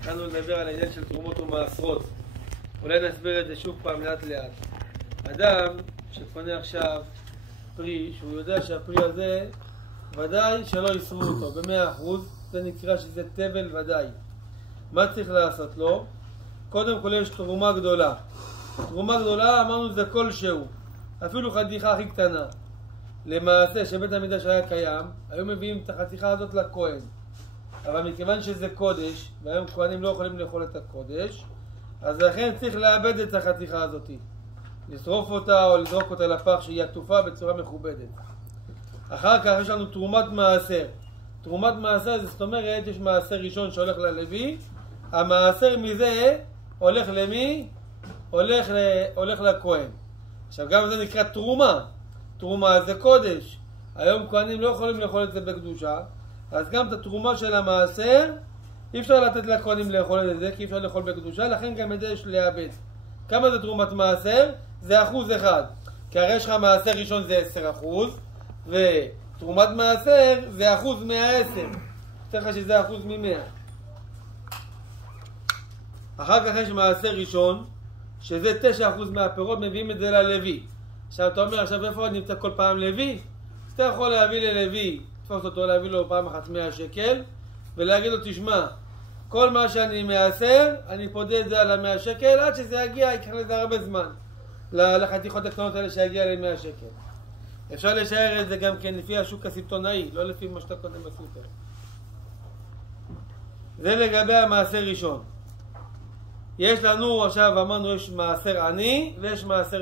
התחלנו לדבר על העניין של תרומות ומעשרות. אולי נסביר את זה שוב פעם לאט לאט. אדם שקונה עכשיו פרי, שהוא יודע שהפרי הזה ודאי שלא יסרו אותו ב-100%, זה נקרא שזה תבל ודאי. מה צריך לעשות לו? קודם כל יש תרומה גדולה. תרומה גדולה אמרנו זה כלשהו, אפילו חתיכה הכי קטנה. למעשה שבית המקדש היה קיים, היו מביאים את החתיכה הזאת לכהן. אבל מכיוון שזה קודש, והיום כהנים לא יכולים לאכול את הקודש, אז לכן צריך לאבד את החתיכה הזאת. לשרוף אותה או לזרוק אותה לפח שהיא עטופה בצורה מכובדת. אחר כך יש לנו תרומת מעשר. תרומת מעשר זאת אומרת, יש מעשר ראשון שהולך ללוי, המעשר מזה הולך למי? הולך לכהן. עכשיו גם זה נקרא תרומה. תרומה זה קודש. היום כהנים לא יכולים לאכול את זה בקדושה, אז גם את התרומה של המעשר אי אפשר לתת לכהנים לאכול את זה, כי אי אפשר לאכול בקדושה, לכן גם את זה יש לאבד. כמה זה תרומת מעשר? זה 1%. כי הרי יש לך מעשר ראשון זה 10%, ותרומת מעשר זה 1% מה-10. תראה לך שזה 1% מ-100. אחר כך יש מעשר ראשון, שזה 9% מהפירות, מביאים את זה ללוי. עכשיו אתה אומר, עכשיו איפה נמצא כל פעם לוי? אז אתה יכול להביא ללוי, תפוס אותו, להביא לו פעם אחת 100 שקל, ולהגיד לו, תשמע, כל מה שאני מעשר, אני פודה את זה על 100 שקל, עד שזה יגיע, ייקח לזה הרבה זמן. לחתיכות הקטנות האלה שיגיע ל100 שקל. אפשר לשער את זה גם כן לפי השוק הסיטונאי, לא לפי מה שאתה קונה בסופר. זה לגבי המעשר ראשון. יש לנו, עכשיו אמרנו, יש מעשר עני ויש מעשר